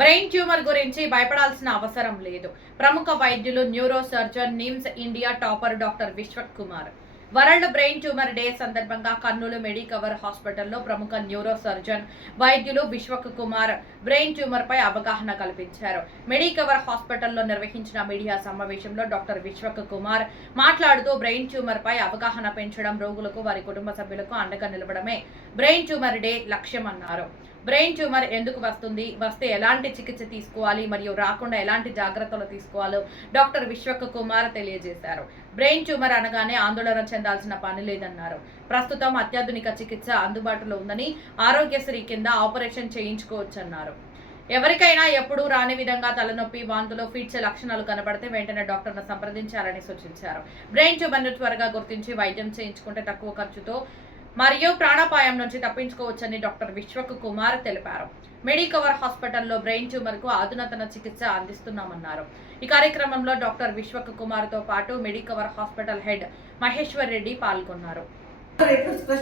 Brain tumour గురించి భయపడాల్సిన అవసరం లేదు. ప్రముఖ వైద్యులు, neuro surgeon, NIMS India topper doctor Vishwak Kumar world brain tumour day సందర్భంగా కర్నూలు మెడికవర్ హాస్పిటల్లో ప్రముఖ న్యూరో సర్జన్ వైద్యులు విశ్వక్ కుమార్ బ్రెయిన్ ట్యూమర్ పై అవగాహన కల్పించారు. మెడికవర్ హాస్పిటల్లో నిర్వహించిన మీడియా సమావేశంలో డాక్టర్ విశ్వక్ కుమార్ మాట్లాడుతూ బ్రెయిన్ ట్యూమర్ పై అవగాహన పెంచడం, రోగులకు వారి కుటుంబ సభ్యులకు అండగా నిలవడమే బ్రెయిన్ ట్యూమర్ డే లక్ష్యమన్నారు. బ్రెయిన్ ట్యూమర్ ఎందుకు వస్తుంది, వస్తే ఎలాంటి చికిత్స తీసుకోవాలి మరియు రాకుండా ఎలాంటి జాగ్రత్తలు తీసుకోవాలో డాక్టర్ విశ్వక్ కుమార్ తెలియజేశారు. బ్రెయిన్ ట్యూమర్ అనగానే ఆందోళన చెందాల్సిన పని లేదన్నారు. ప్రస్తుతం అత్యాధునిక చికిత్స అందుబాటులో ఉందని, ఆరోగ్యశ్రీ కింద ఆపరేషన్ చేయించుకోవచ్చన్నారు. ఎవరికైనా ఎప్పుడూ రాని విధంగా తలనొప్పి, వాంతులు, ఫిట్స్ లక్షణాలు కనబడితే వెంటనే డాక్టర్ను సంప్రదించాలని సూచించారు. బ్రెయిన్ ట్యూమర్ను త్వరగా గుర్తించి వైద్యం చేయించుకుంటే తక్కువ ఖర్చుతో మరియు ప్రాణాపాయం నుంచి తప్పించుకోవచ్చని డాక్టర్ విశ్వక్ కుమార్ తెలిపారు. మెడికవర్ హాస్పిటల్లో బ్రెయిన్ ట్యూమర్ కు అధునాతన చికిత్స అందిస్తున్నామన్నారు. ఈ కార్యక్రమంలో డాక్టర్ విశ్వక్ కుమార్ తో పాటు Medicover hospital head Maheshwar Reddy పాల్గొన్నారు.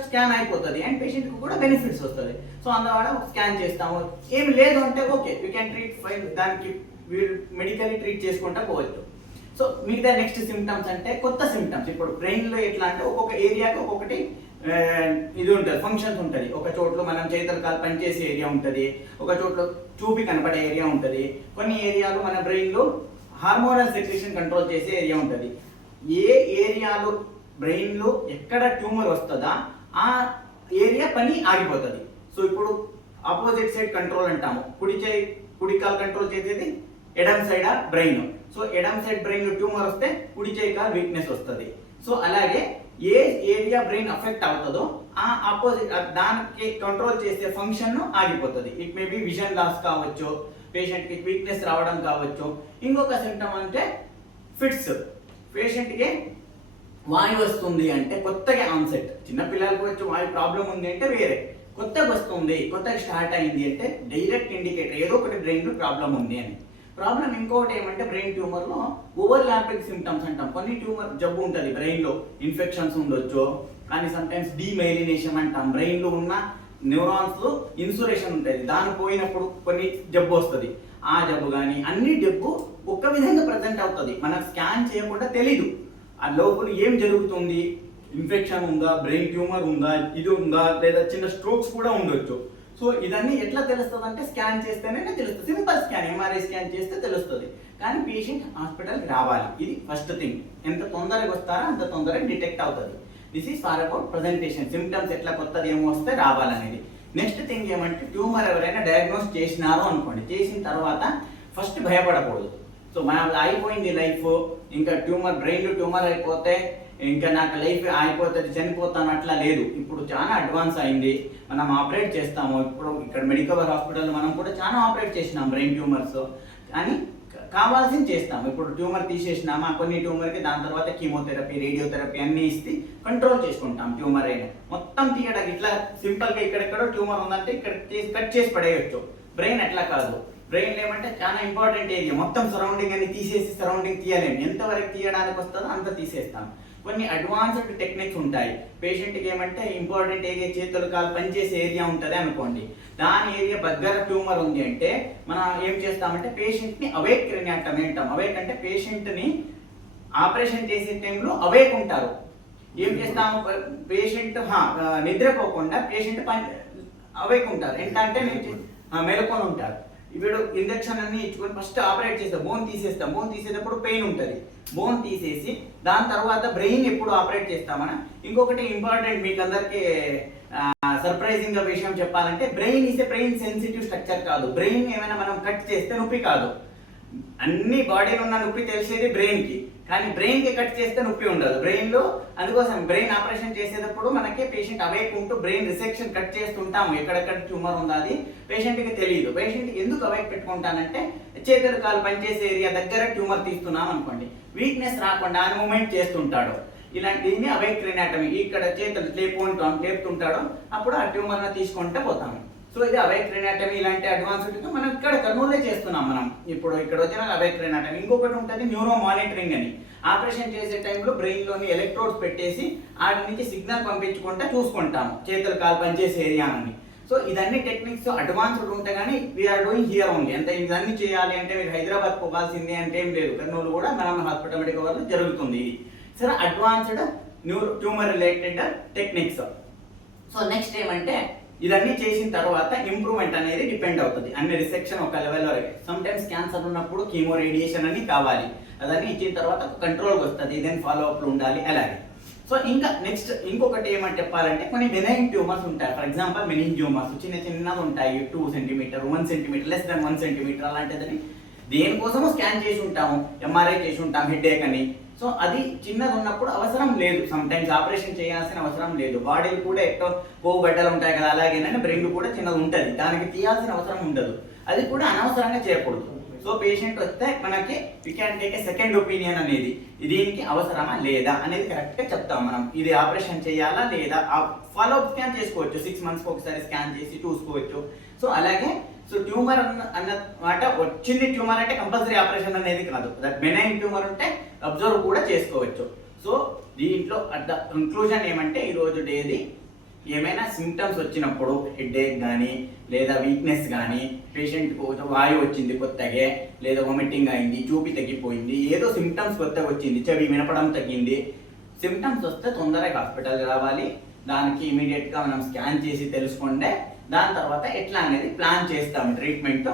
స్కాన్ అయిపోతుంది అండ్ పేషెంట్ కు కూడా బెనిఫిట్స్ వస్తుంది. సో అందువల్ల స్కాన్ చేస్తాము. ఏం లేదు అంటే okay we can treat fine, దానికి మెడికల్లీ ట్రీట్ చేసుకుంటా పోవచ్చు. సో మిగతా నెక్స్ట్ సిమ్టమ్స్ అంటే కొత్త సిమ్టమ్స్. ఇప్పుడు బ్రెయిన్ లో ఎట్లా అంటే ఒక్కొక్క ఏరియాకి ఒక్కొక్కటి ఇది ఉంటుంది, ఫంక్షన్స్ ఉంటుంది. ఒక చోట్ల మనం చేతులు కాలు పనిచేసే ఏరియా ఉంటుంది, ఒక చోట్ల చూపి కనపడే ఏరియా ఉంటుంది, కొన్ని ఏరియాలు మన బ్రెయిన్లో హార్మోనల్ సెక్రేషన్ కంట్రోల్ చేసే ఏరియా ఉంటుంది. ఏ ఏరియాలో బ్రెయిన్లో ఎక్కడ ట్యూమర్ వస్తుందా ఆ ఏరియా పని ఆగిపోతుంది. సో ఇప్పుడు ఆపోజిట్ సైడ్ కంట్రోల్ అంటాము. కుడి కాలు కంట్రోల్ చేసేది Adam side brain. So Adam side brain tumour వస్తే కుడి చేయి కాలు వీక్నెస్ వస్తుంది. సో అలాగే ఏ ఏరియా బ్రెయిన్ అఫెక్ట్ అవుతుందో ఆ ఆపోజిట్ దానికి కంట్రోల్ చేసే ఫంక్షన్ ఆగిపోతుంది. It may be vision loss కావచ్చు, పేషెంట్ కి వీక్నెస్ రావడం కావచ్చు. ఇంకొక సిమ్టమ్ అంటే ఫిట్స్. పేషెంట్ కి వాయు వస్తుంది అంటే కొత్తగా ఆన్సెట్, చిన్న పిల్లలకు వచ్చి వాయు ప్రాబ్లం ఉంది అంటే వేరే, కొత్తగా వస్తుంది, కొత్తగా స్టార్ట్ అయింది అంటే డైరెక్ట్ ఇండికేటర్ ఏదో ఒకటి బ్రెయిన్ లో ప్రాబ్లం ఉంది అని. ప్రాబ్లం ఇంకోటి ఏమంటే బ్రెయిన్ ట్యూమర్ లో ఓవర్ ల్యాపింగ్ సిమ్టమ్స్ అంటాం. కొన్ని ట్యూమర్ జబ్బు ఉంటుంది బ్రెయిన్ లో, ఇన్ఫెక్షన్స్ ఉండొచ్చు, కానీ సమ్టైమ్స్ డీమైలినేషన్ అంటాం. బ్రెయిన్ లో ఉన్న న్యూరాన్స్ లో ఇన్సులేషన్ ఉంటుంది, దాని పోయినప్పుడు కొన్ని జబ్బు వస్తుంది. ఆ జబ్బు కానీ అన్ని జబ్బు ఒక్క విధంగా ప్రజెంట్ అవుతుంది, మనకు స్కాన్ చేయకుండా తెలీదు. ఆ లోపల ఏం జరుగుతుంది, ఇన్ఫెక్షన్ ఉందా, బ్రెయిన్ ట్యూమర్ ఉందా, ఇది ఉందా, లేదా చిన్న స్ట్రోక్స్ కూడా ఉండొచ్చు. సో ఇదన్నీ ఎట్లా తెలుస్తుంది అంటే స్కాన్ చేస్తేనే తెలుస్తుంది. సింపుల్ స్కాన్, ఎంఆర్ఐ స్కాన్ చేస్తే తెలుస్తుంది. కానీ పేషెంట్ హాస్పిటల్కి రావాలి, ఇది ఫస్ట్ థింగ్. ఎంత తొందరగా వస్తారో అంత తొందరగా డిటెక్ట్ అవుతుంది. This is far about presentation. Symptoms ఎట్లా కొత్తది ఏమో వస్తే రావాలనేది. నెక్స్ట్ థింగ్ ఏమంటే ట్యూమర్ ఎవరైనా డయాగ్నోస్ చేసినారో అనుకోండి, చేసిన తర్వాత ఫస్ట్ భయపడకూడదు. సో మన అయిపోయింది లైఫ్, ఇంకా ట్యూమర్ బ్రెయిన్లో ట్యూమర్ అయిపోతే ఇంకా నాకు లైఫ్ అయిపోతుంది, చనిపోతాను అట్లా లేదు. ఇప్పుడు చాలా అడ్వాన్స్ అయింది, మనం ఆపరేట్ చేస్తాము. ఇప్పుడు ఇక్కడ మెడికవర్ హాస్పిటల్ మనం కూడా చాలా ఆపరేట్ చేసినాం బ్రెయిన్ ట్యూమర్స్, కానీ కావాల్సింది చేస్తాము. ఇప్పుడు ట్యూమర్ తీసేసినామా, కొన్ని ట్యూమర్కి దాని తర్వాత కీమోథెరపీ, రేడియోథెరపీ అన్నీ ఇస్తే కంట్రోల్ చేసుకుంటాం. ట్యూమర్ అయినా మొత్తం తీయడానికి ఇట్లా సింపుల్గా ఇక్కడెక్కడో ట్యూమర్ ఉందంటే ఇక్కడ కట్ చేసి పడేయచ్చు. బ్రెయిన్ అట్లా కాదు. బ్రెయిన్ ఏమంటే చాలా ఇంపార్టెంట్ ఏరియా, మొత్తం సరౌండింగ్ అని తీసేసి సరౌండింగ్ తీయలేము. ఎంతవరకు తీయడానికి వస్తుందో అంత తీసేస్తాం. కొన్ని అడ్వాన్స్డ్ టెక్నిక్స్ ఉంటాయి. పేషెంట్కి ఏమంటే ఇంపార్టెంట్ ఏరియా, చేతులు కాలు పనిచేసే ఏరియా ఉంటుంది అనుకోండి, దాని ఏరియా దగ్గర ట్యూమర్ ఉంది అంటే మనం ఏం చేస్తామంటే పేషెంట్ని అవేక్ క్రెనియాటమీ అంటాం. అవేక్ అంటే పేషెంట్ని ఆపరేషన్ చేసే టైంలో అవేక్ ఉంటారు. ఏం చేస్తాము, పేషెంట్ నిద్రపోకుండా పేషెంట్ అవేక్ ఉంటారు. ఏంటంటే మెలకొని ఉంటారు. ఇప్పుడు ఇంజక్షన్ అన్ని ఇచ్చుకొని ఫస్ట్ ఆపరేట్ చేస్తాం, బోన్ తీసేస్తాం. బోన్ తీసేటప్పుడు పెయిన్ ఉంటుంది, బోన్ తీసేసి దాని తర్వాత బ్రెయిన్ ఎప్పుడు ఆపరేట్ చేస్తామని. ఇంకొకటి ఇంపార్టెంట్ మీకు అందరికీ సర్ప్రైజింగ్ గా విషయం చెప్పాలంటే, brain is a brain sensitive structure కాదు. బ్రెయిన్ ఏమైనా మనం కట్ చేస్తే నొప్పి కాదు, అన్ని బాడీలో ఉన్న నొప్పి తెలిసేది బ్రెయిన్ కి, కానీ బ్రెయిన్ కి కట్ చేస్తే నొప్పి ఉండదు బ్రెయిన్ లో. అందుకోసం బ్రెయిన్ ఆపరేషన్ చేసేటప్పుడు మనకి పేషెంట్ అవేక్ ఉంటూ బ్రెయిన్ రిసెక్షన్ కట్ చేస్తుంటాము. ఎక్కడెక్కడ ట్యూమర్ ఉందా అది పేషెంట్ కి తెలియదు. పేషెంట్ కి ఎందుకు అవేక్ పెట్టుకుంటానంటే, చేతులు కాలు పనిచేసే ఏరియా దగ్గర ట్యూమర్ తీస్తున్నాం అనుకోండి, వీక్నెస్ రాకుండా మూమెంట్ చేస్తుంటాడు. ఇలాంటిది అవేక్ క్రెనియాటమీ. ఇక్కడ చేతులు లేపుతుంటాడు, అప్పుడు ఆ ట్యూమర్ తీసుకుంటే పోతాము. సో ఇది అవేక్ క్రెనియాటమీ. ఇలాంటి అడ్వాన్స్డ్ మనం ఇక్కడ కర్నూలులో చేస్తున్నాం. మనం ఇప్పుడు ఇక్కడ వచ్చిన అవేక్ క్రెనియాటమీ. ఇంకొకటి ఉంటుంది న్యూరో మానిటరింగ్ అని. ఆపరేషన్ చేసే టైంలో బ్రెయిన్లోని ఎలక్ట్రోడ్స్ పెట్టేసి వాటి నుంచి సిగ్నల్ పంపించుకుంటా చూసుకుంటాము చేతులు కాలు పనిచేసే ఏరియాని. సో ఇదన్నీ టెక్నిక్స్ అడ్వాన్స్డ్ ఉంటే కానీ వీఆర్ డూయింగ్ హియర్ ఓన్లీ. అంటే ఇదన్నీ చేయాలి అంటే మీరు హైదరాబాద్ పోవాల్సింది అంటే ఏం లేదు, కర్నూలు కూడా మనం హాస్పిటల్ మెడికల్ వల్ల జరుగుతుంది ఇది. సరే advanced tumour related techniques. So next ఏమంటే ఇదన్నీ చేసిన తర్వాత ఇంప్రూవ్మెంట్ అనేది డిపెండ్ అవుతుంది. అన్ని రిసెక్షన్ ఒక లెవెల్ వరకు. సమ్ టైమ్స్ క్యాన్సర్ ఉన్నప్పుడు కీమో రేడియేషన్ అని కావాలి, అదన్నీ ఇచ్చిన తర్వాత కంట్రోల్కి వస్తుంది, దెన్ ఫాలో అప్లు ఉండాలి అలాగే. సో ఇంకా నెక్స్ట్ ఇంకొకటి ఏమని చెప్పాలంటే కొన్ని బెనైన్ ట్యూమర్స్ ఉంటాయి. ఫర్ ఎగ్జాంపుల్ మెనింజియోమాస్ చిన్నవి ఉంటాయి, 2 centimetre 1 centimetre less than 1 centimetre అలాంటిదని దేనికోసమో స్కాన్ చేసి ఉంటాము, ఎంఆర్ఐ చేసి ఉంటాం హెడ్ఏక్ అని. సో అది చిన్నది ఉన్నప్పుడు అవసరం లేదు, సమ్ టైమ్స్ ఆపరేషన్ చేయాల్సిన అవసరం లేదు. బాడీలు కూడా ఎక్కువ కొవ్వు గడ్డలు ఉంటాయి కదా, అలాగేనంటే బ్రెయిన్ కూడా చిన్నది ఉంటుంది, దానికి తీయాల్సిన అవసరం ఉండదు. అది కూడా అనవసరంగా చేయకూడదు. సో పేషెంట్ వస్తే మనకి we can take a second opinion అనేది దీనికి అవసరమా లేదా అనేది కరెక్ట్గా చెప్తాం మనం. ఇది ఆపరేషన్ చేయాలా లేదా, ఫాలో అప్ స్కాన్ చేసుకోవచ్చు, 6 మంత్స్కి ఒకసారి స్కాన్ చేసి చూసుకోవచ్చు. సో అలాగే సో ట్యూమర్ అన్న మాట వచ్చింది, ట్యూమర్ అంటే కంపల్సరీ ఆపరేషన్ అనేది కాదు, దట్ బెనైన్ ట్యూమర్ ఉంటే అబ్జర్వ్ కూడా చేసుకోవచ్చు. సో దీంట్లో అట్ ద కంక్లూజన్ ఏమంటే ఈరోజు డేది ఏమైనా సిమ్టమ్స్ వచ్చినప్పుడు హెడ్ఏక్ కానీ లేదా వీక్నెస్ కానీ, పేషెంట్కు వాయువు వచ్చింది కొత్తగా, లేదా వామిటింగ్ అయింది, చూపి తగ్గిపోయింది, ఏదో సిమ్టమ్స్ కొత్తగా వచ్చింది, చెవి వినపడం తగ్గింది, సిమ్టమ్స్ వస్తే తొందరగా హాస్పిటల్ రావాలి. దానికి ఇమీడియట్గా మనం స్కాన్ చేసి తెలుసుకుంటే దాని తర్వాత ఎట్లా అనేది ప్లాన్ చేస్తాం ట్రీట్మెంట్.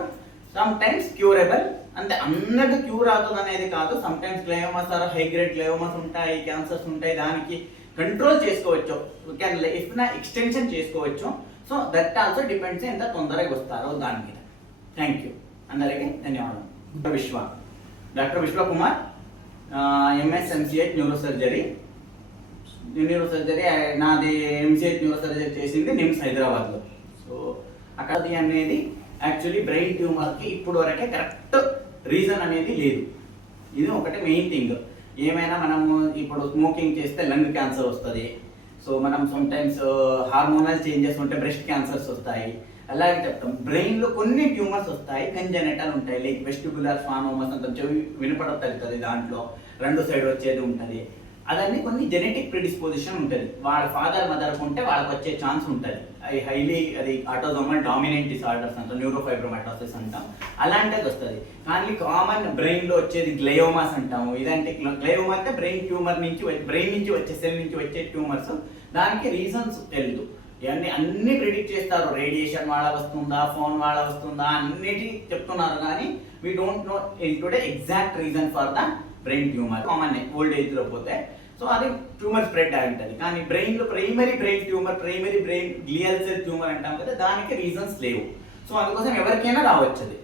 సమ్ టైమ్స్ క్యూరబుల్, అంటే అందరికీ క్యూర్ అవుతుంది అనేది కాదు. Sometimes gliomas or high grade gliomas ఉంటాయి, క్యాన్సర్స్ ఉంటాయి, దానికి కంట్రోల్ చేసుకోవచ్చు, ఎక్స్టెన్షన్ చేసుకోవచ్చు. సో దట్ ఆల్సో డిపెండ్స్ ఎంత తొందరగా వస్తారో దాని మీద. థ్యాంక్ యూ, అందరికీ ధన్యవాదాలు. Doctor Vishwakumar, MS MCh neuro surgery. నాది ఎంసీహెచ్ న్యూరో సర్జరీ చేసింది నిమ్స్ హైదరాబాద్లో. సో అక్కడ అనేది యాక్చువల్లీ బ్రెయిన్ ట్యూమర్కి ఇప్పుడు వరకే కరెక్ట్ రీజన్ అనేది లేదు. ఇది ఒకటి మెయిన్ థింగ్. ఏమైనా మనము ఇప్పుడు స్మోకింగ్ చేస్తే లంగ్ క్యాన్సర్ వస్తుంది. సో మనం సమ్ టైమ్స్ హార్మోనల్ చేంజెస్ ఉంటే బ్రెస్ట్ క్యాన్సర్స్ వస్తాయి, అలాగే చెప్తాం. బ్రెయిన్లో కొన్ని ట్యూమర్స్ వస్తాయి, కంజెనిటల్ ఉంటాయి, లైక్ వెస్టిబులర్ స్వానోమస్ అంత చెవి వినపడం తగ్గుతుంది, దాంట్లో 2 సైడ్ వచ్చేది ఉంటుంది. అదన్నీ కొన్ని జెనెటిక్ ప్రిడిస్పోజిషన్ ఉంటుంది, వాళ్ళ ఫాదర్ మదర్కి ఉంటే వాళ్ళకి వచ్చే ఛాన్స్ ఉంటుంది. అది హైలీ అది ఆటోజోమల్ డామినెంట్ డిసార్డర్స్ అంటాం, న్యూరోఫైబ్రోమాటోసిస్ అంటాం, అలాంటిది వస్తుంది. కానీ కామన్ బ్రెయిన్లో వచ్చేది గ్లయోమాస్ అంటాము. ఇదంటే గ్లయోమా అంటే బ్రెయిన్ ట్యూమర్ నుంచి బ్రెయిన్ నుంచి వచ్చే సెల్ నుంచి వచ్చే ట్యూమర్స్. దానికి రీజన్స్ తెలియదు, ఇవన్నీ అన్ని ప్రిడిక్ట్ చేస్తారు, రేడియేషన్ వాళ్ళ వస్తుందా, ఫోన్ వాళ్ళ వస్తుందా, అన్నిటి చెప్తున్నారు. కానీ we don't know today exact reason for the brain tumour. Common old ఏజ్లో పోతే సో అది ట్యూమర్ స్ప్రెడ్ అయి ఉంటుంది. కానీ బ్రెయిన్లో primary brain tumour, primary brain glial cell tumour అంటాం కదా, దానికి రీజన్స్ లేవు. సో అందుకోసం ఎవరికైనా రావచ్చు అది.